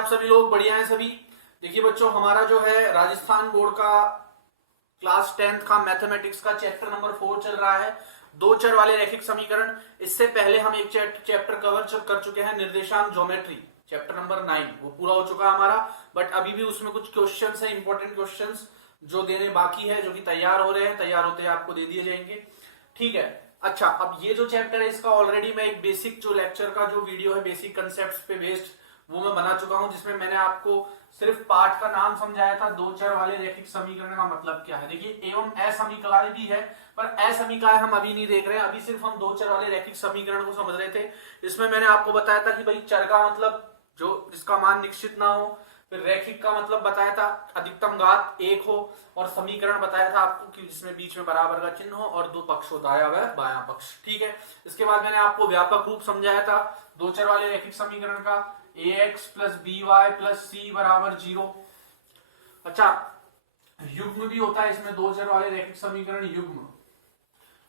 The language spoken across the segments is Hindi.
आप सभी लोग? बढ़िया हैं सभी। देखिए बच्चों, हमारा जो है राजस्थान बोर्ड का क्लास 10th का मैथमेटिक्स का चैप्टर नंबर 4 चल रहा है, दो चर वाले रैखिक समीकरण। इससे पहले हम एक चैप्टर कवर कर चुके हैं, निर्देशांक ज्योमेट्री, चैप्टर नंबर 9, वो पूरा हो चुका है हमारा। बट अभी भी उसमें कुछ क्वेश्चंस हैं, इंपॉर्टेंट क्वेश्चंस जो देने बाकी है, जो कि तैयार हो रहे हैं, तैयार होते हैं आपको दे दिए जाएंगे। ठीक है। अच्छा, अब ये जो चैप्टर है इसका ऑलरेडी मैं एक बेसिक जो लेक्चर का जो वीडियो है बेसिक कंसेप्ट पे बेस्ड वो मैं बना चुका हूं, जिसमें मैंने आपको सिर्फ पार्ट का नाम समझाया था, दो चर वाले रैखिक समीकरण का मतलब क्या है। देखिए एवं असमीकलाय भी है, पर असमीकलाय हम अभी नहीं देख रहे हैं, अभी सिर्फ हम दो चर वाले रैखिक समीकरण को समझ रहे थे। इसमें मैंने आपको बताया था कि भाई चर का मतलब जो जिसका मान निश्चित ना हो, फिर रैखिक का मतलब बताया था अधिकतम घात 1 हो, और समीकरण बताया था आपको कि जिसमें बीच में बराबर का चिन्ह हो और दो पक्ष हो, दायां व बायां पक्ष। ठीक है। इसके बाद मैंने आपको व्यापक रूप समझाया था दो चर वाले रैखिक समीकरण का, ax plus b y plus c बराबर 0। अच्छा, युग्म भी होता है इसमें, दो चर वाले रैखिक समीकरण युग्म।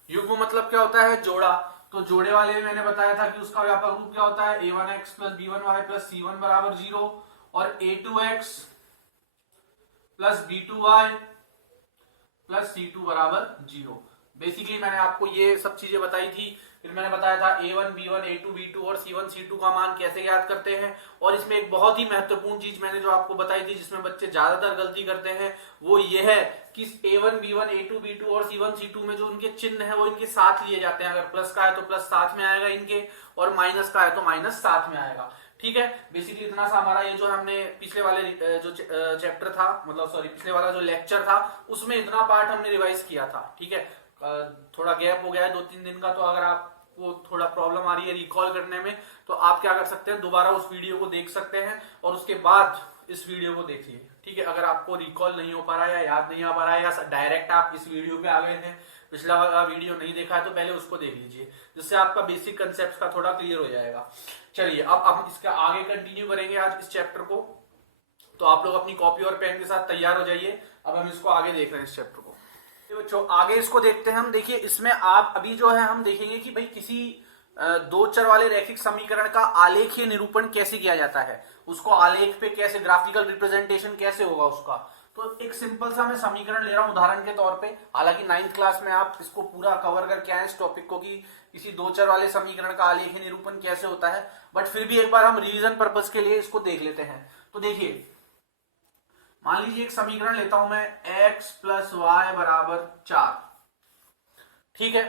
युग्म मतलब क्या होता है? जोड़ा। तो जोड़े वाले में मैंने बताया था कि उसका व्यापक रूप क्या होता है? a1x plus b1y plus c1 बराबर 0 और a2x plus b2y plus c2 बराबर 0। बेसिकली मैंने आपको ये सब चीजें बताई थी। फिर मैंने बताया था a1 b1 a2 b2 और c1 c2 का मान कैसे ज्ञात करते हैं। और इसमें एक बहुत ही महत्वपूर्ण चीज मैंने जो आपको बताई थी, जिसमें बच्चे ज्यादातर गलती करते हैं, वो ये है कि a1 b1 a2 b2 और c1 c2 में जो उनके चिन्ह है वो इनके साथ लिए जाते हैं। अगर प्लस का है तो प्लस साथ में आएगा इनके, और माइनस का है तो माइनस साथ में आएगा। ठीक है। बेसिकली इतना सा हमारा ये जो हमने पिछले वाले जो चैप्टर था, मतलब सॉरी पिछले वाला जो लेक्चर था, उसमें इतना पार्ट हमने रिवाइज किया था। ठीक है। थोड़ा गैप हो गया है 2-3 दिन का, तो अगर आपको थोड़ा प्रॉब्लम आ रही है रिकॉल करने में, तो आप क्या कर सकते हैं, दोबारा उस वीडियो को देख सकते हैं और उसके बाद इस वीडियो को देखिए। ठीक है। अगर आपको रिकॉल नहीं हो पा रहा है या याद नहीं आ पा रहा है, या डायरेक्ट आप इस वीडियो पे आ गए थे, पिछला वाला वीडियो नहीं देखा है, तो पहले उसको देख लीजिए, जिससे आपका बेसिक कंसेप्ट का थोड़ा क्लियर हो जाएगा। चलिए, अब हम इसका आगे कंटिन्यू करेंगे आज इस चैप्टर को। तो आप लोग अपनी कॉपी और पेन के साथ तैयार हो जाइए। अब हम इसको आगे देख रहे हैं इस चैप्टर को। बच्चों आगे इसको देखते हैं हम। देखिए इसमें आप अभी जो है हम देखेंगे कि भाई किसी दो चर वाले रैखिक समीकरण का आलेखीय निरूपण कैसे किया जाता है, उसको आलेख पे कैसे, ग्राफिकल रिप्रेजेंटेशन कैसे होगा उसका। तो एक सिंपल सा मैं समीकरण ले रहा हूं उदाहरण के तौर पे। हालांकि 9th क्लास में आप इसको पूरा कवर करके आए इस टॉपिक को कि किसी दो चर वाले समीकरण का आलेखीय निरूपण कैसे होता है, बट फिर भी एक बार हम रिवीजन पर्पस के लिए इसको देख लेते हैं। तो देखिए, मान लीजिए एक समीकरण लेता हूं मैं, x प्लस वाई बराबर 4। ठीक है।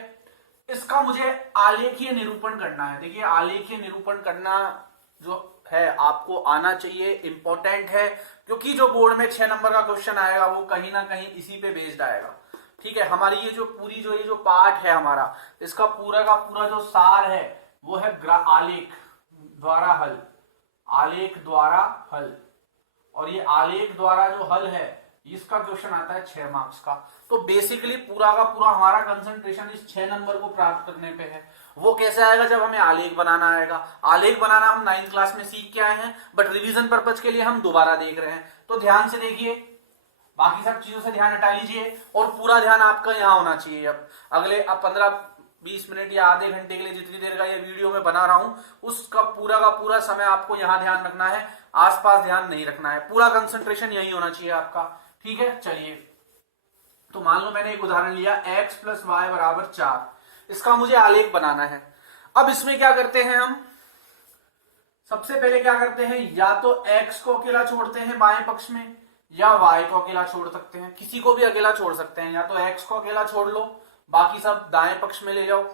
इसका मुझे आलेखीय निरूपण करना है। देखिए आलेखीय निरूपण करना जो है आपको आना चाहिए, इंपॉर्टेंट है, क्योंकि जो बोर्ड में 6 नंबर का क्वेश्चन आएगा वो कहीं ना कहीं इसी पे बेस्ड आएगा। ठीक है। हमारी ये जो पूरी जो ये जो पार्ट है हमारा, इसका पूरा का पूरा जो सार है वो है आलेख द्वारा हल, आलेख द्वारा हल। और ये आलेख द्वारा जो हल है इसका क्वेश्चन आता है 6 मार्क्स का। तो बेसिकली पूरा का पूरा हमारा कंसंट्रेशन इस 6 नंबर को प्राप्त करने पे है। वो कैसे आएगा? जब हमें आलेख बनाना आएगा। आलेख बनाना हम 9th क्लास में सीख के आए हैं, बट रिवीजन पर्पज के लिए हम दोबारा देख रहे हैं। तो ध्यान से देखिए, बाकी सब चीजों से ध्यान हटा लीजिए और पूरा ध्यान आपका यहाँ होना चाहिए। अब अगले 15-20 मिनट या आधे घंटे के लिए जितनी देर का ये वीडियो में बना रहा हूं, उसका पूरा का पूरा समय आपको यहाँ ध्यान रखना है, आसपास ध्यान नहीं रखना है। पूरा कंसंट्रेशन यही होना चाहिए आपका। ठीक है। चलिए, तो मान लो मैंने एक उदाहरण लिया, x प्लस वाई बराबर 4। इसका मुझे आलेख बनाना है। अब इसमें क्या करते हैं हम, सबसे पहले क्या करते हैं, या तो x को अकेला छोड़ते हैं बाएं पक्ष में, या y को अकेला छोड़ सकते हैं, किसी को भी अकेला छोड़ सकते हैं। या तो x को अकेला छोड़ लो, बाकी सब दाएं पक्ष में ले जाओ,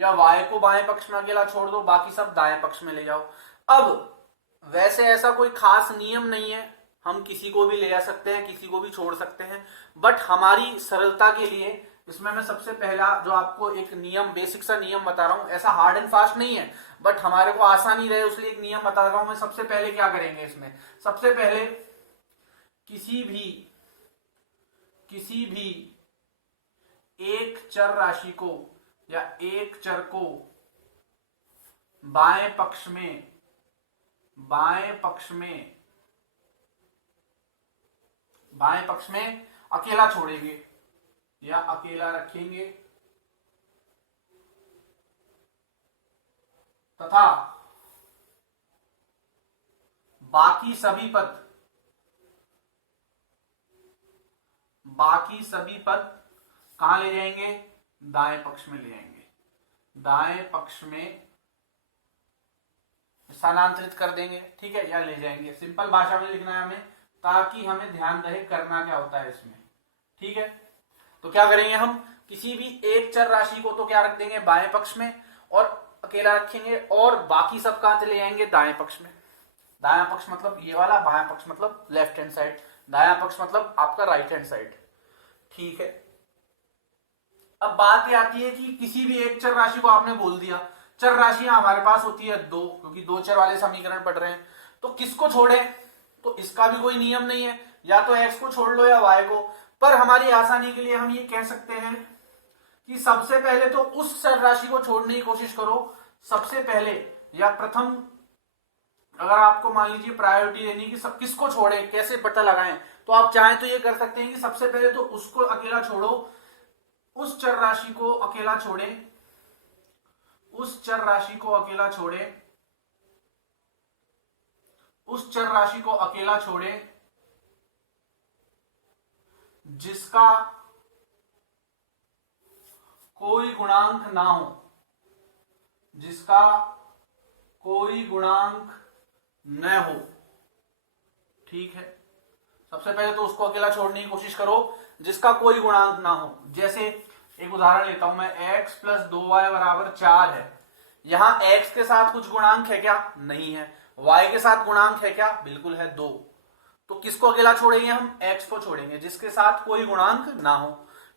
या y को बाएं पक्ष में अकेला छोड़ दो, बाकी सब दाएं पक्ष में ले जाओ। अब वैसे ऐसा कोई खास नियम नहीं है, हम किसी को भी ले जा सकते हैं, किसी को भी छोड़ सकते हैं, बट हमारी सरलता के लिए इसमें मैं सबसे पहला जो आपको एक नियम, बेसिक सा नियम बता रहा हूं। ऐसा हार्ड एंड फास्ट नहीं है, बट हमारे को आसानी रहे उसलिए एक नियम बता रहा हूं मैं। सबसे पहले क्या करेंगे इसमें, सबसे पहले किसी भी एक चर राशि को या एक चर को बाएं पक्ष में अकेला छोड़ेंगे या अकेला रखेंगे, तथा बाकी सभी पद कहां ले जाएंगे, दाएं पक्ष में ले जाएंगे, दाएं पक्ष में स्थानांतरित कर देंगे, ठीक है, या ले जाएंगे। सिंपल भाषा में लिखना है हमें, ताकि हमें ध्यान रहे करना क्या होता है इसमें, ठीक है। तो क्या करेंगे हम, किसी भी एक चर राशि को तो क्या रख देंगे बाएं पक्ष में, और अकेला रखेंगे, और बाकी सब कहां चले जाएंगे, दाएं पक्ष में। दायां पक्ष मतलब ये वाला, बायां पक्ष मतलब लेफ्ट हैंड साइड, दायां पक्ष मतलब आपका राइट हैंड साइड, ठीक है। अब बात ये आती है कि किसी भी एक चर राशि को आपने बोल दिया, चर राशियां हमारे पास होती है दो, क्योंकि दो चर वाले समीकरण पढ़ रहे हैं, तो किसको छोड़े, तो इसका भी कोई नियम नहीं है, या तो x को छोड़ लो या y को, पर हमारी आसानी के लिए हम ये कह सकते हैं कि सबसे पहले तो उस चर राशि को छोड़ने की कोशिश करो, सबसे पहले या प्रथम। अगर आपको मान लीजिए प्रायोरिटी देनी कि सब किसको छोड़े, कैसे पता लगाएं, तो आप चाहें तो ये कर सकते हैं कि सबसे पहले तो उसको अकेला छोड़ो, उस चर राशि को अकेला छोड़े, उस चर राशि को अकेला छोड़े, उस चर राशि को अकेला छोड़े जिसका कोई गुणांक ना हो, जिसका कोई गुणांक न हो, ठीक है। सबसे पहले तो उसको अकेला छोड़ने की कोशिश करो जिसका कोई गुणांक ना हो। जैसे एक उदाहरण लेता हूं मैं, x प्लस 2y बराबर 4 है, यहां x के साथ कुछ गुणांक है क्या, नहीं है, y के साथ गुणांक है क्या, बिल्कुल है 2, तो किसको अकेला छोड़ेंगे हम, x को छोड़ेंगे जिसके साथ कोई गुणांक ना हो,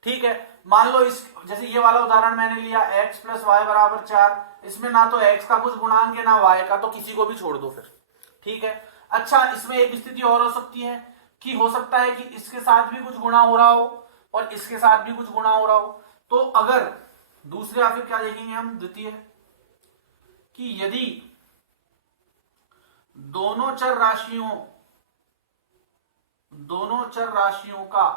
ठीक है। मान लो इस जैसे ये वाला उदाहरण मैंने लिया, x प्लस वाई बराबर 4, इसमें ना तो x का कुछ गुणांक है ना y का, तो किसी को भी छोड़ दो फिर, ठीक है। अच्छा, इसमें एक स्थिति और हो सकती है कि हो सकता है कि इसके साथ भी कुछ गुणा हो रहा हो और इसके साथ भी कुछ गुणा हो रहा हो, तो अगर दूसरे या फिर क्या देखेंगे हम, द्वितीय, कि यदि दोनों चर राशियों का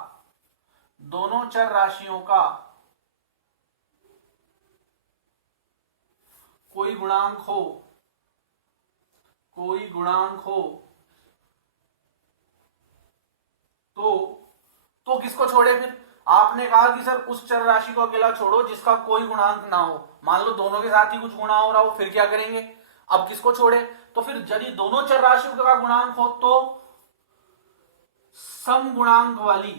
कोई गुणांक हो तो किसको छोड़े फिर, आपने कहा कि सर उस चर राशि को अकेला छोड़ो जिसका कोई गुणांक ना हो, मान लो दोनों के साथ ही कुछ गुणा हो रहा हो, फिर क्या करेंगे, अब किसको छोड़े, तो फिर यदि दोनों चर राशियों का गुणांक हो तो समगुणांक वाली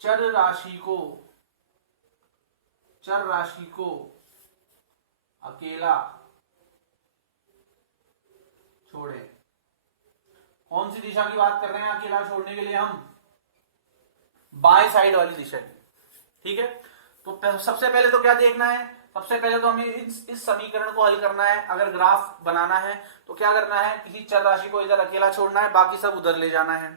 चर राशि को अकेला छोड़े। कौन सी दिशा की बात कर रहे हैं अकेला छोड़ने के लिए हम, बाएं साइड वाली दिशा की, ठीक है। तो सबसे पहले तो क्या देखना है, सबसे पहले तो हमें इस समीकरण को हल करना है। अगर ग्राफ बनाना है तो क्या करना है, किसी चर राशि को इधर अकेला छोड़ना है, बाकी सब उधर ले जाना है।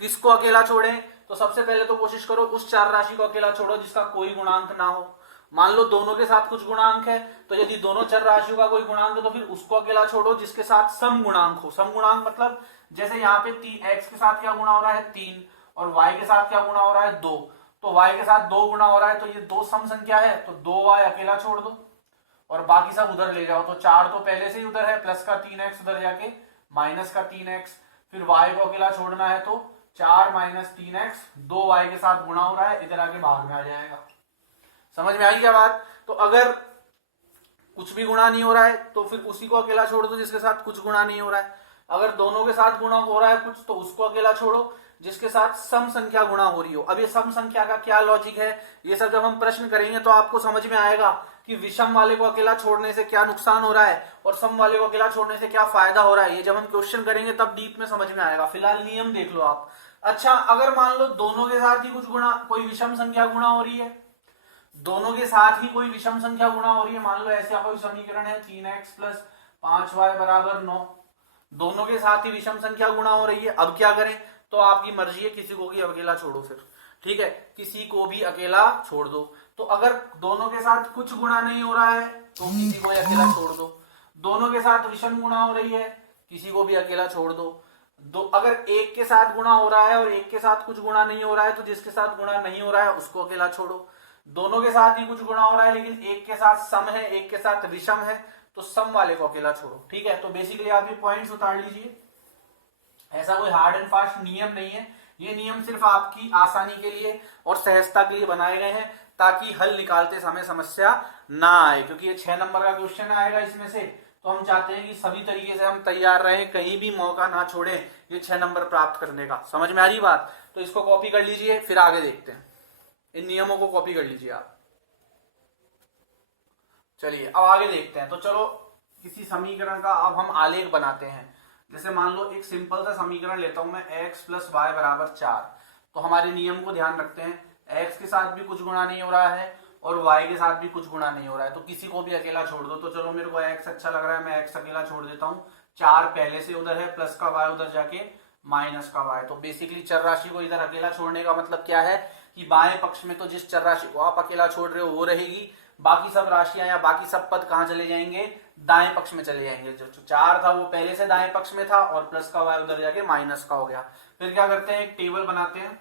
किसको अकेला छोड़े, तो सबसे पहले तो कोशिश करो उस चर राशि को अकेला छोड़ो जिसका कोई गुणांक ना हो। मान लो दोनों के साथ कुछ गुणांक है, तो यदि दोनों चर राशियों का कोई गुणांक है तो फिर उसको अकेला छोड़ो जिसके साथ सम गुणांक हो। सम गुणांक मतलब जैसे यहाँ पे x के साथ क्या गुणा हो रहा है 3 और y के साथ क्या गुणा हो रहा है 2, तो y के साथ 2 गुणा हो रहा है, तो ये दो सम संख्या है, तो 2y अकेला छोड़ दो और बाकी सब उधर ले जाओ। तो 4 तो पहले से ही उधर है, प्लस का 3x उधर जाके माइनस का 3x, फिर y को अकेला छोड़ना है तो 4 माइनस 3x 2y के साथ गुणा हो रहा है, इधर आके भाग में आ जाएगा। समझ में आई क्या बात। तो अगर कुछ भी गुणा नहीं हो रहा है तो फिर उसी को अकेला छोड़ दो जिसके साथ कुछ गुणा नहीं हो रहा है। अगर दोनों के साथ गुणा हो रहा है कुछ, तो उसको अकेला छोड़ो जिसके साथ सम संख्या गुणा हो रही हो। अब ये सम संख्या का क्या लॉजिक है, ये सब जब हम प्रश्न करेंगे तो आपको समझ में आएगा कि विषम वाले को अकेला छोड़ने से क्या नुकसान हो रहा है और सम वाले को अकेला छोड़ने से क्या फायदा हो रहा है। ये जब हम क्वेश्चन करेंगे तब डीप में समझ में आएगा, फिलहाल नियम देख लो आप। अच्छा, अगर मान लो दोनों के साथ ही कुछ गुणा, कोई विषम संख्या गुणा हो रही है, दोनों के साथ ही कोई विषम संख्या गुणा हो रही है, मान लो ऐसा कोई समीकरण है 3x प्लस 5y बराबर 9, दोनों के साथ ही विषम संख्या गुणा हो रही है। अब क्या करें, तो आपकी मर्जी है, किसी को भी अकेला छोड़ो फिर, ठीक है, किसी को भी अकेला छोड़ दो। तो अगर दोनों के साथ कुछ गुणा नहीं हो रहा है तो किसी को अकेला छोड़ दो, दोनों के साथ विषम गुणा हो रही है, किसी को भी अकेला छोड़ दो। अगर एक के साथ गुणा हो रहा है और एक के साथ कुछ गुणा नहीं हो रहा है तो जिसके साथ गुणा नहीं हो रहा है उसको अकेला छोड़ो। दोनों के साथ ही कुछ गुणा हो रहा है, लेकिन एक के साथ सम है, एक के साथ विषम है, तो सम वाले को अकेला छोड़ो। ठीक है, तो बेसिकली आप ये पॉइंट्स उतार लीजिए। ऐसा कोई हार्ड एंड फास्ट नियम नहीं है, ये नियम सिर्फ आपकी आसानी के लिए और सहजता के लिए बनाए गए हैं, ताकि हल निकालते समय समस्या ना आए। क्योंकि ये 6 नंबर का क्वेश्चन आएगा इसमें से, तो हम चाहते हैं कि सभी तरीके से हम तैयार रहें, कहीं भी मौका ना छोड़ें ये 6 नंबर प्राप्त करने का। समझ में आ रही बात? तो इसको कॉपी कर लीजिए, फिर आगे देखते हैं। इन नियमों को कॉपी कर लीजिए आप। चलिए अब आगे देखते हैं। तो चलो किसी समीकरण का अब हम आलेख बनाते हैं। जैसे मान लो एक सिंपल सा समीकरण लेता हूं मैं, x प्लस वाई बराबर 4। तो हमारे नियम को ध्यान रखते हैं, x के साथ भी कुछ गुणा नहीं हो रहा है और y के साथ भी कुछ गुणा नहीं हो रहा है, तो किसी को भी अकेला छोड़ दो। तो चलो मेरे को x अच्छा लग रहा है, मैं x अकेला छोड़ देता हूँ। 4 पहले से उधर है, प्लस का y उधर जाके माइनस का y। तो बेसिकली चर राशि को इधर अकेला छोड़ने का मतलब क्या है कि बाएं पक्ष में तो जिस चर राशि को आप अकेला छोड़ रहे हो वो रहेगी, बाकी सब राशियां या बाकी सब पद कहां चले जाएंगे? दाएं पक्ष में चले जाएंगे। जो 4 था वो पहले से दाएं पक्ष में था और प्लस का y उधर जाके माइनस का हो गया। फिर क्या करते हैं, एक टेबल बनाते हैं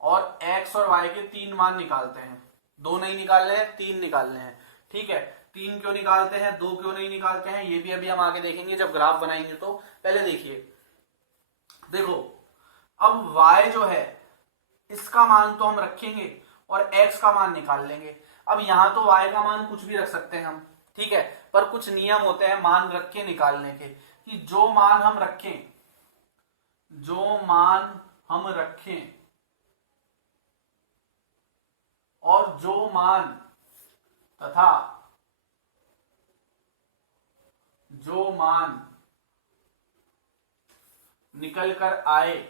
और x और y के 3 मान निकालते हैं। 2 नहीं निकालने हैं, 3 निकालने हैं। ठीक है, 3 क्यों निकालते हैं, 2 क्यों नहीं निकालते हैं, ये भी अभी हम आगे देखेंगे जब ग्राफ बनाएंगे। तो पहले देखिए, देखो अब y जो है इसका मान तो हम रखेंगे और x का मान निकाल लेंगे। अब यहां तो y का मान कुछ भी रख सकते हैं हम, ठीक है, पर कुछ नियम होते हैं मान रख के निकालने के, कि जो मान हम रखें, जो मान हम रखें और जो मान तथा जो मान निकल कर आए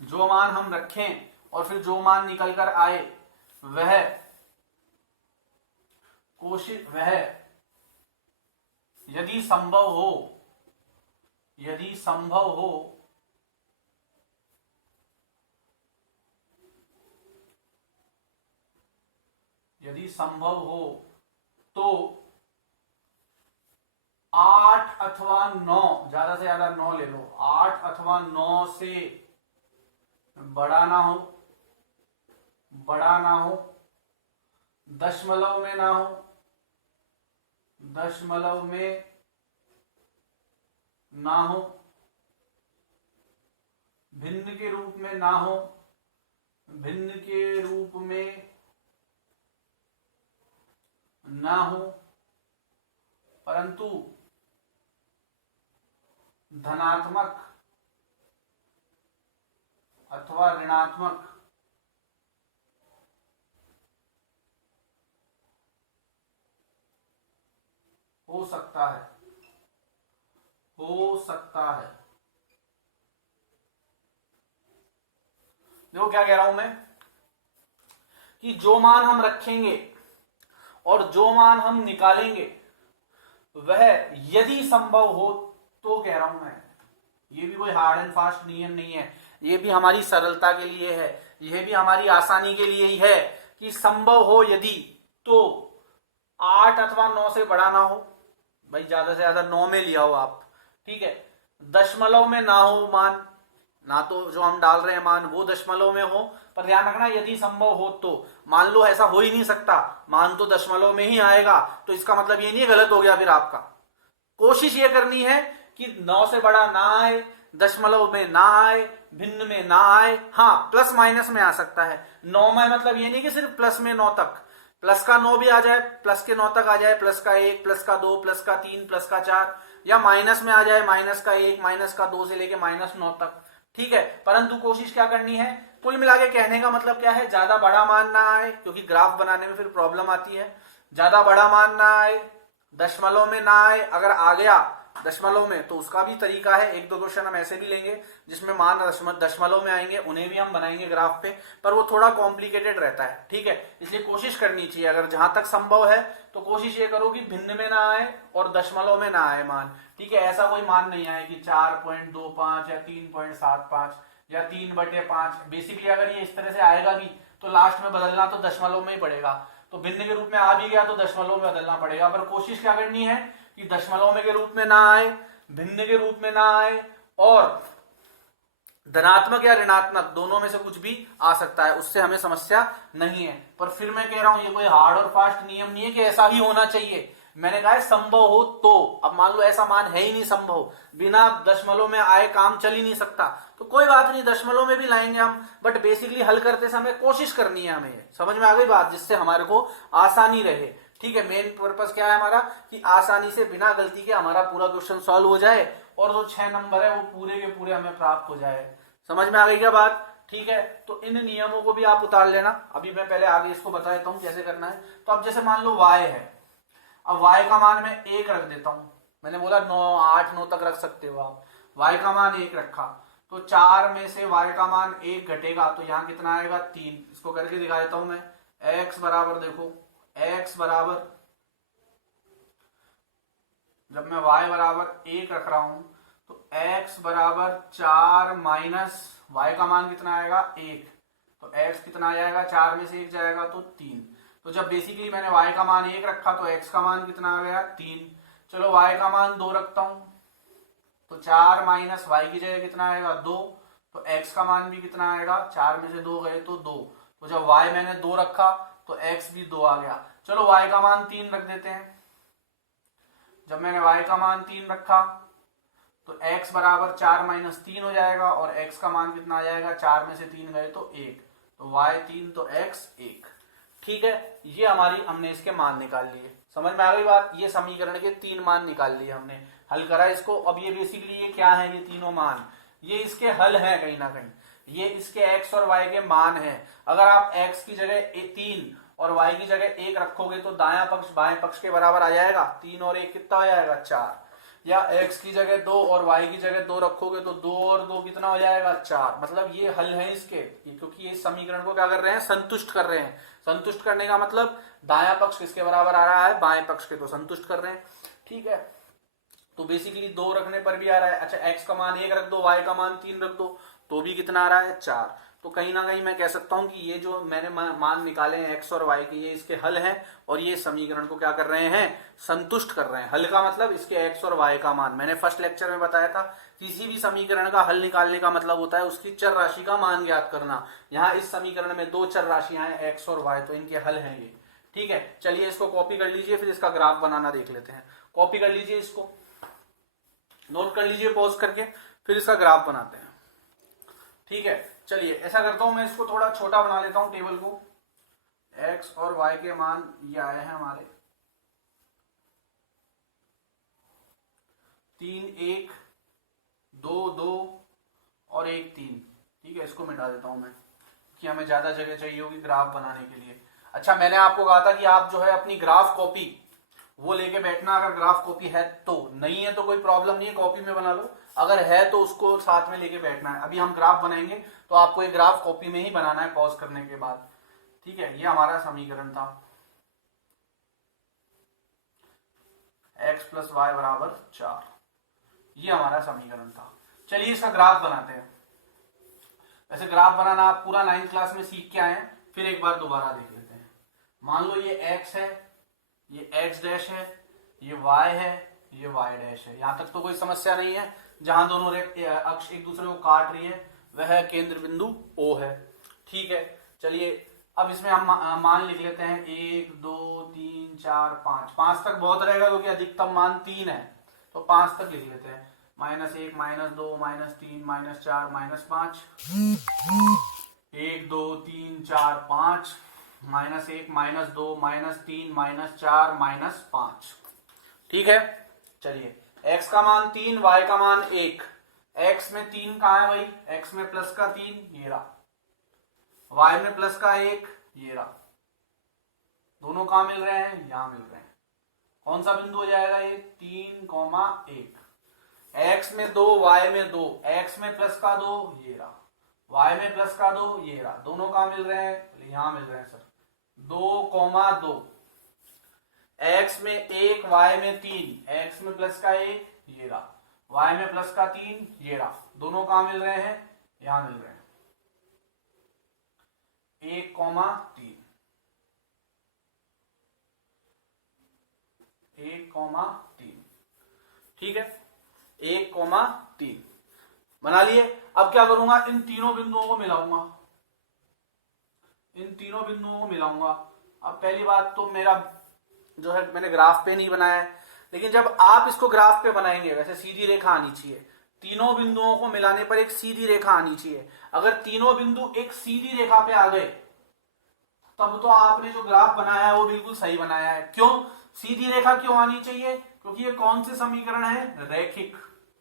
जो मान हम रखें और फिर जो मान निकल कर आए वह कोशिश वह यदि संभव हो तो 8 अथवा 9, ज्यादा से ज्यादा 9 ले लो, 8 अथवा 9 से बड़ा ना हो, दशमलव में ना हो, दशमलव में ना हो, भिन्न के रूप में ना हो, भिन्न के रूप में ना हो, परंतु धनात्मक अथवा ऋणात्मक हो सकता है, देखो क्या कह रहा हूं मैं, कि जो मान हम रखेंगे और जो मान हम निकालेंगे वह यदि संभव हो तो, कह रहा हूं मैं, ये भी कोई हार्ड एंड फास्ट नियम नहीं है, ये भी हमारी सरलता के लिए है, यह भी हमारी आसानी के लिए ही है, कि संभव हो यदि तो 8 अथवा 9 से बड़ा ना हो, भाई ज्यादा से ज्यादा 9 में लिया हो आप, ठीक है, दशमलव में ना हो मान, ना तो जो हम डाल रहे हैं मान वो दशमलव में हो, पर ध्यान रखना यदि संभव हो तो, मान लो ऐसा हो ही नहीं सकता, मान तो दशमलव में ही आएगा, तो इसका मतलब ये नहीं गलत हो गया फिर आपका। कोशिश ये करनी है कि 9 से बड़ा ना आए, दशमलव में ना आए, भिन्न में ना आए, हाँ प्लस माइनस में आ सकता है। 9 में मतलब ये नहीं कि सिर्फ प्लस में 9 तक, प्लस का 9 भी आ जाए, प्लस के 9 तक आ जाए, प्लस का 1, प्लस का 2, प्लस का 3, प्लस का 4, या माइनस में आ जाए, माइनस का 1, माइनस का 2 से लेके माइनस 9 तक, ठीक है, परंतु कोशिश क्या करनी है, कुल मिला के कहने का मतलब क्या है, ज्यादा बड़ा मान ना आए, क्योंकि ग्राफ बनाने में फिर प्रॉब्लम आती है, ज्यादा बड़ा मान ना आए, दशमलव में ना आए, अगर आ गया दशमलव में तो उसका भी तरीका है, 1-2 क्वेश्चन हम ऐसे भी लेंगे जिसमें मान दशमलव में आएंगे, उन्हें भी हम बनाएंगे ग्राफ पे, पर वो थोड़ा कॉम्प्लिकेटेड रहता है, ठीक है, इसलिए कोशिश करनी चाहिए, अगर जहां तक संभव है तो कोशिश ये करो कि भिन्न में ना आए और दशमलव में ना आए मान, ठीक है, ऐसा कोई मान नहीं आए कि 4.25 या 3.75 या 3/5, बेसिकली अगर ये इस तरह से आएगा भी तो लास्ट में बदलना तो दशमलव में ही पड़ेगा, तो भिन्न के रूप में आ भी गया तो दशमलव में बदलना पड़ेगा, पर कोशिश क्या करनी है कि दशमलव में के रूप में ना आए, भिन्न के रूप में ना आए, और धनात्मक या ऋणात्मक दोनों में से कुछ भी आ सकता है, उससे हमें समस्या नहीं है। पर फिर मैं कह रहा हूं ये कोई हार्ड और फास्ट नियम नहीं है कि ऐसा ही होना चाहिए। मैंने कहा है संभव हो तो। अब मान लो ऐसा मान है ही नहीं संभव, बिना दशमलव में आए काम चल ही नहीं सकता, तो कोई बात नहीं, दशमलव में भी लाएंगे हम, बट बेसिकली हल करते समय कोशिश करनी है हमें। समझ में आ गई बात, जिससे हमारे को आसानी रहे। ठीक है, मेन पर्पस क्या है हमारा कि आसानी से बिना गलती के हमारा पूरा क्वेश्चन सॉल्व हो जाए और जो 6 नंबर है वो पूरे के पूरे हमें प्राप्त हो जाए। समझ में आ गई क्या बात? ठीक है, तो इन नियमों को भी आप उतार लेना। अभी मैं पहले आगे इसको बता देता हूं कैसे करना है। तो अब जैसे मान लो y है, अब y का मान मैं 1 रख देता हूं। मैंने बोला 9, 8, 9 तक रख सकते हो आप। y का मान 1 रखा, तो 4 में से y का मान 1 घटेगा, तो यहां कितना आएगा? 3। इसको करके दिखा देता हूं मैं। x बराबर, देखो x बराबर, जब मैं y बराबर 1 रख रहा हूं तो x बराबर 4 माइनस y का मान कितना आएगा? 1। तो x कितना आ जाएगा? 4 में से 1 जाएगा तो 3। तो जब बेसिकली मैंने y का मान 1 रखा तो x का मान कितना आ गया? 3। चलो y का मान 2 रखता हूं, तो 4 माइनस y की जगह कितना आएगा? 2। तो x का मान भी कितना आएगा? 4 में से 2 गए तो 2। तो जब y मैंने 2 रखा तो x भी 2 आ गया। चलो y का मान 3 रख देते हैं। जब मैंने y का मान 3 रखा तो x बराबर 4 माइनस 3 हो जाएगा, और x का मान कितना आ जाएगा? 4 में से 3 गए तो 1। तो y 3 तो x 1। ठीक है, ये हमारी हमने इसके मान निकाल लिए। समझ में आ गई बात? ये समीकरण के 3 मान निकाल लिए हमने, हल करा इसको। अब ये बेसिकली ये क्या है? ये तीनों मान ये इसके हल हैं कहीं ना कहीं। ये इसके x और y के मान हैं। अगर आप x की जगह 3 और y की जगह 1 रखोगे तो दायां पक्ष बाएं पक्ष के बराबर आ जाएगा। 3 और 1 कितना हो जाएगा? 4। या x की जगह 2 और y की जगह 2 रखोगे तो 2 और 2 कितना हो जाएगा? 4। मतलब ये हल है इसके, क्योंकि ये समीकरण को क्या कर रहे हैं? संतुष्ट कर रहे हैं। संतुष्ट करने का मतलब दायां पक्ष किसके बराबर आ रहा है? बाएं पक्ष के, तो संतुष्ट कर रहे हैं। ठीक है, तो बेसिकली 2 रखने पर भी आ रहा है। अच्छा, x का मान 1 रख दो, y का मान 3 रख दो, तो भी कितना आ रहा है? 4। तो कहीं ना कहीं मैं कह सकता हूं कि ये जो मैंने मान निकाले हैं x और y के, ये इसके हल हैं, और ये समीकरण को क्या कर रहे हैं? संतुष्ट कर रहे हैं। हल का मतलब इसके x और y का मान। मैंने फर्स्ट लेक्चर में बताया था, किसी भी समीकरण का हल निकालने का मतलब होता है उसकी चर राशि का मान ज्ञात करना। यहाँ इस समीकरण में 2 चर राशियां हैं, x और y, तो इनके हल हैं ये। ठीक है, चलिए इसको कॉपी कर लीजिए, फिर इसका ग्राफ बनाना देख लेते हैं। कॉपी कर लीजिए, इसको नोट कर लीजिए पॉज करके, फिर इसका ग्राफ बनाते हैं। ठीक है, चलिए ऐसा करता हूं, मैं इसको थोड़ा छोटा बना लेता हूं टेबल को। x और y के मान ये आए हैं हमारे 3, 1, 2, 2 और 1, 3। ठीक है, इसको मिटा देता हूं मैं, कि हमें ज्यादा जगह चाहिए होगी ग्राफ बनाने के लिए। अच्छा, मैंने आपको कहा था कि आप जो है अपनी ग्राफ कॉपी वो लेके बैठना। अगर ग्राफ कॉपी है तो, नहीं है तो कोई प्रॉब्लम नहीं है, कॉपी में बना लो। अगर है तो उसको साथ में लेके बैठना है। अभी हम ग्राफ बनाएंगे तो आपको एक ग्राफ कॉपी में ही बनाना है पॉज करने के बाद। ठीक है, ये हमारा समीकरण था, x प्लस वाई बराबर 4। ये हमारा समीकरण था। चलिए इसका ग्राफ बनाते हैं। वैसे ग्राफ बनाना आप पूरा 9th क्लास में सीख के आए हैं, फिर एक बार दोबारा देख लेते हैं। मान लो ये x है, ये x डैश है, ये y है, ये y डैश है। यहां तक तो कोई समस्या नहीं है। जहां दोनों अक्ष एक दूसरे को काट रही है वह केंद्र बिंदु O है। ठीक है, चलिए अब इसमें हम मान लिख लेते हैं 1, 2, 3, 4, 5। 5 तक बहुत रहेगा क्योंकि अधिकतम मान 3 है, तो 5 तक लिख लेते हैं। -1, -2, -3, -4, -5। 1, 2, 3, 4, 5, -1, -2, -3, -4, -5। ठीक है, चलिए x का मान 3, y का मान 1। x में 3 कहां है भाई? x में प्लस का 3 ये रहा, y में प्लस का 1 ये रहा। दोनों कहां मिल रहे हैं? यहां मिल रहे हैं। कौन सा बिंदु हो जाएगा ये? 3,1। x में 2, y में 2। x में प्लस का 2 ये रहा, y में प्लस का 2 ये रहा। दोनों कहां मिल रहे हैं? यहां मिल रहे हैं सर, 2,2। x में 1, y में 3। x में प्लस का 1 ये रहा, y में प्लस का 3 ये रहा। दोनों कहां मिल रहे हैं? यहां मिल रहे हैं, 1,3। 1,3। ठीक है, 1,3। बना लिए। अब क्या करूंगा, इन तीनों बिंदुओं को मिलाऊंगा, इन तीनों बिंदुओं को मिलाऊंगा। अब पहली बात तो मेरा जो है मैंने ग्राफ पे नहीं बनाया है, लेकिन जब आप इसको ग्राफ पे बनाएंगे वैसे सीधी रेखा आनी चाहिए। तीनों बिंदुओं को मिलाने पर एक सीधी रेखा आनी चाहिए। अगर तीनों बिंदु एक सीधी रेखा पे आ गए तब तो आपने जो ग्राफ बनाया है वो बिल्कुल सही बनाया है। क्यों सीधी रेखा क्यों आनी चाहिए, क्योंकि ये कौन से समीकरण है, रैखिक।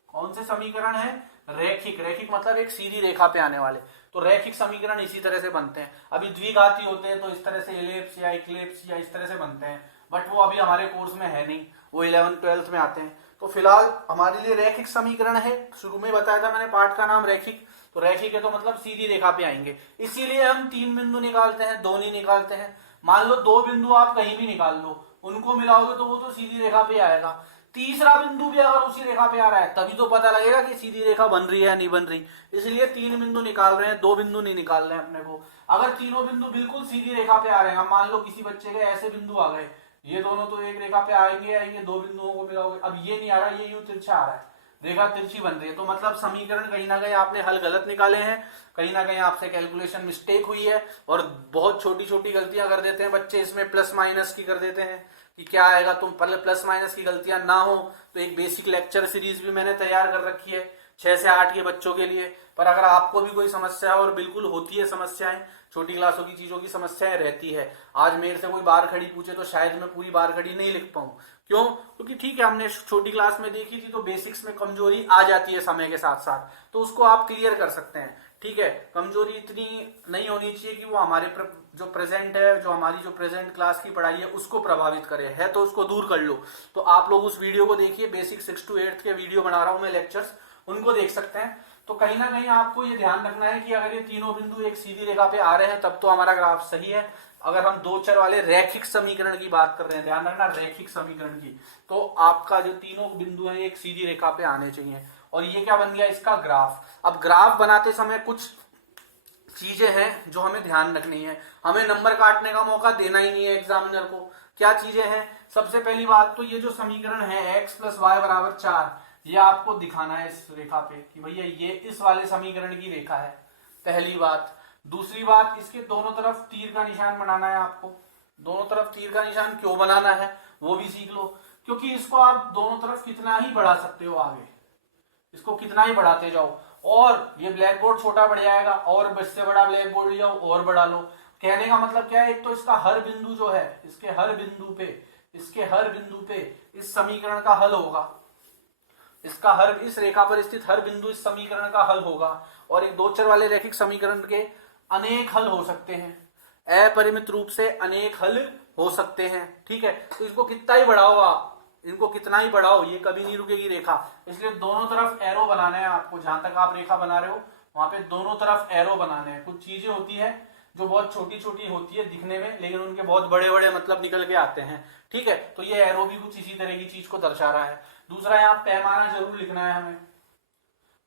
कौन से समीकरण है, रैखिक। रैखिक मतलब एक सीधी रेखा पे आने वाले। तो रैखिक समीकरण इसी तरह से बनते हैं। अभी द्विघाती होते हैं तो इस तरह से एलिप्स या इक्लिप्स या इस तरह से बनते हैं, बट वो अभी हमारे कोर्स में है नहीं, वो 11th-12th में आते हैं। तो फिलहाल हमारे लिए रैखिक समीकरण है, शुरू में बताया था मैंने पाठ का नाम रैखिक। तो रैखिक है तो मतलब सीधी रेखा पे आएंगे, इसीलिए हम 3 बिंदु निकालते हैं, 2 नहीं निकालते हैं। मान लो 2 बिंदु आप कहीं भी निकाल लो, उनको मिलाओगे तो वो तो सीधी रेखा पे आएगा। तीसरा बिंदु भी अगर उसी रेखा पे आ रहा है तभी तो पता लगेगा कि सीधी रेखा बन रही है या नहीं बन रही। इसलिए 3 बिंदु निकाल रहे हैं, 2 बिंदु नहीं निकाल रहे हैं अपने को। अगर तीनों बिंदु बिल्कुल सीधी रेखा पे आ रहे हैं, मान लो किसी बच्चे के ऐसे बिंदु आ गए, ये दोनों तो एक रेखा पे आएंगे आएंगे, 2 बिंदुओं को मिलाओगे, अब ये नहीं आ रहा, ये यूं तिरछा आ रहा है, रेखा तिरछी बन रही है, तो मतलब समीकरण कहीं ना कहीं आपने हल गलत निकाले हैं, कहीं ना कहीं आपसे कैलकुलेशन मिस्टेक हुई है। और बहुत छोटी छोटी गलतियां कर देते हैं बच्चे, इसमें प्लस माइनस की कर देते हैं कि क्या आएगा। तुम पहले प्लस माइनस की गलतियां ना हो तो एक बेसिक लेक्चर सीरीज भी मैंने तैयार कर रखी है 6 से 8 के बच्चों के लिए। पर अगर आपको भी कोई समस्या और बिल्कुल होती है समस्याएं, छोटी क्लासों की चीजों की समस्याएं रहती है, आज मेरे से कोई बार खड़ी पूछे तो शायद मैं पूरी बार खड़ी नहीं लिख पाऊं। क्यों, क्योंकि ठीक है हमने छोटी क्लास में देखी थी तो बेसिक्स में कमजोरी आ जाती है समय के साथ साथ, तो उसको आप क्लियर कर सकते हैं। ठीक है, कमजोरी इतनी नहीं होनी चाहिए कि वो हमारे जो प्रेजेंट है, जो हमारी जो प्रेजेंट क्लास की पढ़ाई है उसको प्रभावित करे, है तो उसको दूर कर लो। तो आप लोग उस वीडियो को देखिए, बेसिक 6 to 8 के वीडियो बना रहा हूं मैं लेक्चर्स, उनको देख सकते हैं। तो कहीं ना कहीं आपको ये ध्यान रखना है कि अगर ये तीनों बिंदु एक सीधी रेखा पे आ रहे हैं तब तो हमारा ग्राफ सही है। अगर हम 2 चर वाले रैखिक समीकरण की बात कर रहे हैं, ध्यान रखना रैखिक समीकरण की, तो आपका जो तीनों बिंदु है एक सीधी रेखा पे आने चाहिए। और ये क्या बन गया, इसका ग्राफ। अब ग्राफ बनाते समय कुछ चीजें हैं जो हमें ध्यान रखनी है, हमें नंबर काटने का मौका देना ही नहीं है एग्जामिनर को। क्या चीजें हैं, सबसे पहली बात तो ये जो समीकरण है x + y = 4, ये आपको दिखाना है इस रेखा पे कि भैया ये इस वाले समीकरण की रेखा है, पहली बात। दूसरी बात, इसके दोनों तरफ तीर का निशान बनाना है आपको। दोनों तरफ तीर का निशान क्यों बनाना है वो भी सीख लो, क्योंकि इसको आप दोनों तरफ कितना ही बढ़ा सकते हो आगे, इसको कितना ही बढ़ाते जाओ, और ये ब्लैक बोर्ड छोटा बढ़ जाएगा, और इससे बड़ा ब्लैक बोर्ड ले जाओ और बढ़ा लो। कहने का मतलब क्या है, एक तो इसका हर बिंदु जो है, इसके हर बिंदु पे इस समीकरण का हल होगा, इसका हर, इस रेखा पर स्थित हर बिंदु इस समीकरण का हल होगा। और एक 2 चर वाले रैखिक समीकरण के अनेक हल हो सकते हैं, अपरिमित रूप से अनेक हल हो सकते हैं। ठीक है, तो इसको कितना ही बढ़ाओ आप, इनको कितना ही बढ़ाओ, ये कभी नहीं रुकेगी रेखा। इसलिए दोनों तरफ एरो बनाना है आपको, जहां तक आप रेखा बना रहे हो वहां पे दोनों तरफ एरो बनाने हैं। कुछ चीजें होती है जो बहुत छोटी छोटी होती है दिखने में, लेकिन उनके बहुत बड़े बड़े मतलब निकल के आते हैं। ठीक है, तो ये एरो भी कुछ इसी तरह की चीज को दर्शा रहा है। दूसरा, यहाँ पैमाना जरूर लिखना है हमें,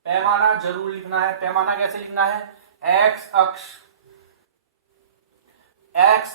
पैमाना जरूर लिखना है। पैमाना कैसे लिखना है, एक्स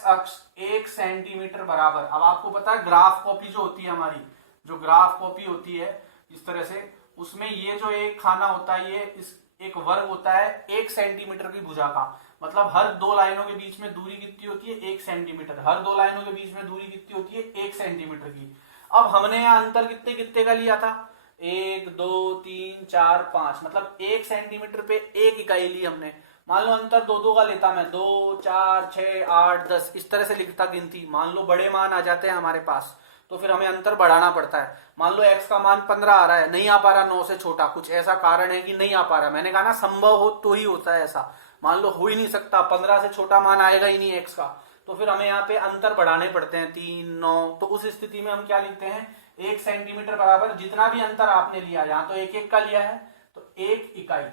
अक्ष 1 सेंटीमीटर बराबर। अब आपको पता है ग्राफ कॉपी जो होती है हमारी, जो ग्राफ कॉपी होती है इस तरह से, उसमें ये जो एक खाना होता है, ये इस एक वर्ग होता है 1 सेंटीमीटर की भुजा का, मतलब हर 2 लाइनों के बीच में दूरी कितनी होती है, 1 सेंटीमीटर। हर 2 लाइनों के बीच में दूरी कितनी होती है, 1 सेंटीमीटर की। अब हमने यहाँ अंतर कितने कितने का लिया था, 1 2 3 4 5, मतलब 1 सेंटीमीटर पे 1 इकाई ली हमने। मान लो अंतर 2 का लेता मैं, 2 4 6 8 10 इस तरह से लिखता गिनती। मान लो बड़े मान आ जाते हैं हमारे पास तो फिर हमें अंतर बढ़ाना पड़ता है। मान लो x का मान 15 आ रहा है, नहीं आ पा रहा 9 से छोटा, कुछ ऐसा कारण है कि नहीं आ पा रहा। मैंने कहा ना संभव हो तो ही होता है ऐसा, मान लो हो ही नहीं सकता, 15 से छोटा मान आएगा ही नहीं x का, तो फिर हमें यहाँ पे अंतर बढ़ाने पड़ते हैं 3 9। तो उस स्थिति में हम क्या लिखते हैं, 1 सेंटीमीटर बराबर जितना भी अंतर आपने लिया, यहाँ तो 1 1 का लिया है तो 1 इकाई,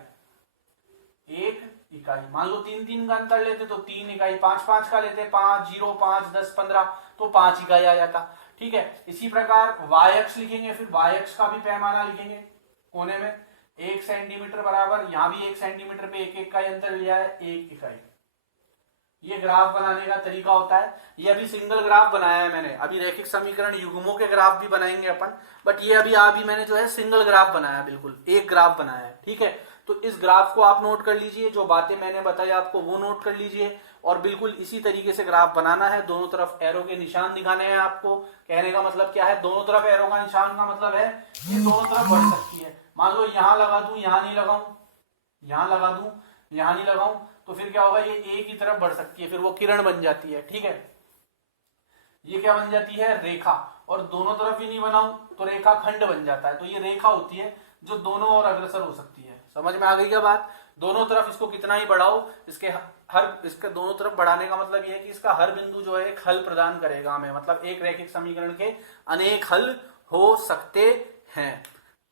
1 इकाई। मान लो 3 3 का अंतर लेते तो 3 इकाई, 5 5 का लेते 5 0 5 10 15 तो 5 इकाई आ जाता। ठीक है, इसी प्रकार y अक्ष लिखेंगे, फिर y अक्ष का भी पैमाना लिखेंगे कोने में 1 सेंटीमीटर बराबर, यहां भी 1 सेंटीमीटर पे 1 1 का अंतर लिया है, 1 इकाई। ये ग्राफ बनाने का तरीका होता है। ये अभी सिंगल ग्राफ बनाया है मैंने, अभी रैखिक समीकरण युग्मों के ग्राफ भी बनाएंगे अपन, बट ये अभी मैंने जो है सिंगल ग्राफ बनाया, बिल्कुल एक ग्राफ बनाया है। ठीक है, तो इस ग्राफ को आप नोट कर लीजिए, जो बातें मैंने बताई आपको वो नोट कर लीजिए, और बिल्कुल इसी तरीके से ग्राफ बनाना है। दोनों तरफ एरो के निशान दिखाने हैं आपको। कहने का मतलब क्या है, दोनों तरफ एरो का निशान का मतलब है ये दोनों तरफ बढ़ सकती है। मान लो यहां लगा दूं, यहां नहीं लगाऊं, यहां लगा दूं, यहां नहीं लगाऊं, तो फिर क्या होगा, ये एक ही तरफ बढ़ सकती है, फिर वो किरण बन जाती है। ठीक है, ये क्या बन जाती है, रेखा। और दोनों तरफ ही नहीं बनाऊं तो रेखा खंड बन जाता है। तो ये रेखा होती है जो दोनों ओर अग्रसर हो सकती है। समझ में आ गई क्या बात। दोनों तरफ इसको कितना ही बढ़ाओ, इसके दोनों तरफ बढ़ाने का मतलब ये है कि इसका हर बिंदु जो है एक हल प्रदान करेगा हमें। मतलब एक रैखिक समीकरण के अनेक हल हो सकते हैं।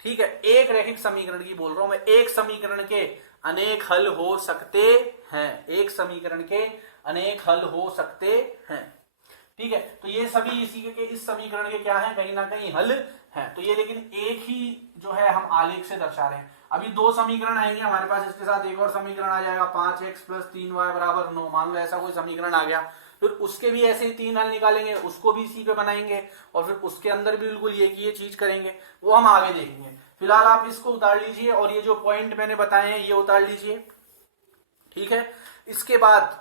ठीक है, एक रैखिक समीकरण की बोल रहा हूं मैं, एक समीकरण के अनेक हल हो सकते हैं, एक समीकरण के अनेक हल हो सकते हैं। ठीक है, तो ये सभी इसी के इस समीकरण के क्या है, कहीं ना कहीं हल है। तो ये लेकिन एक ही जो है हम आलेख से दर्शा रहे हैं। अभी दो समीकरण आएंगे हमारे पास, इसके साथ एक और समीकरण आ जाएगा, 5x + 3y = 9। मान लो ऐसा कोई समीकरण आ गया, फिर उसके भी ऐसे ही 3 हल निकालेंगे, उसको भी इसी पे बनाएंगे, और फिर उसके अंदर भी बिल्कुल ये चीज करेंगे, वो हम आगे देखेंगे। फिलहाल आप इसको उतार लीजिए, और ये जो पॉइंट मैंने बताए हैं ये उतार लीजिए। ठीक है, इसके बाद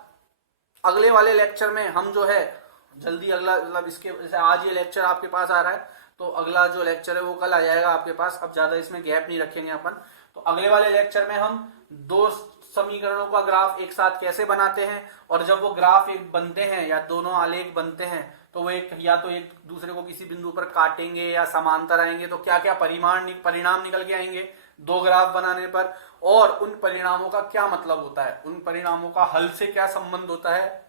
अगले वाले लेक्चर में हम जो है जल्दी अगला, मतलब इसके जैसे आज ये लेक्चर आपके पास आ रहा है, तो अगला जो लेक्चर है वो कल आ जाएगा आपके पास। अब ज्यादा इसमें गैप नहीं रखेंगे अपन। तो अगले वाले लेक्चर में हम दो समीकरणों का ग्राफ एक साथ कैसे बनाते हैं, और जब वो ग्राफ एक बनते हैं या दोनों आलेख बनते हैं तो वो या तो एक दूसरे को किसी बिंदु पर काटेंगे या समांतर आएंगे, तो क्या क्या परिणाम निकल के आएंगे दो ग्राफ बनाने पर, और उन परिणामों का क्या मतलब होता है, उन परिणामों का हल से क्या संबंध होता है,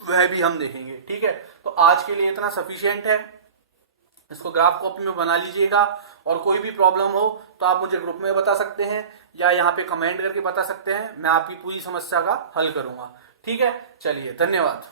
वह भी हम देखेंगे। ठीक है, तो आज के लिए इतना सफिशिएंट है। इसको ग्राफ कॉपी में बना लीजिएगा, और कोई भी प्रॉब्लम हो तो आप मुझे ग्रुप में बता सकते हैं या यहाँ पे कमेंट करके बता सकते हैं। मैं आपकी पूरी समस्या का हल करूंगा। ठीक है, चलिए, धन्यवाद।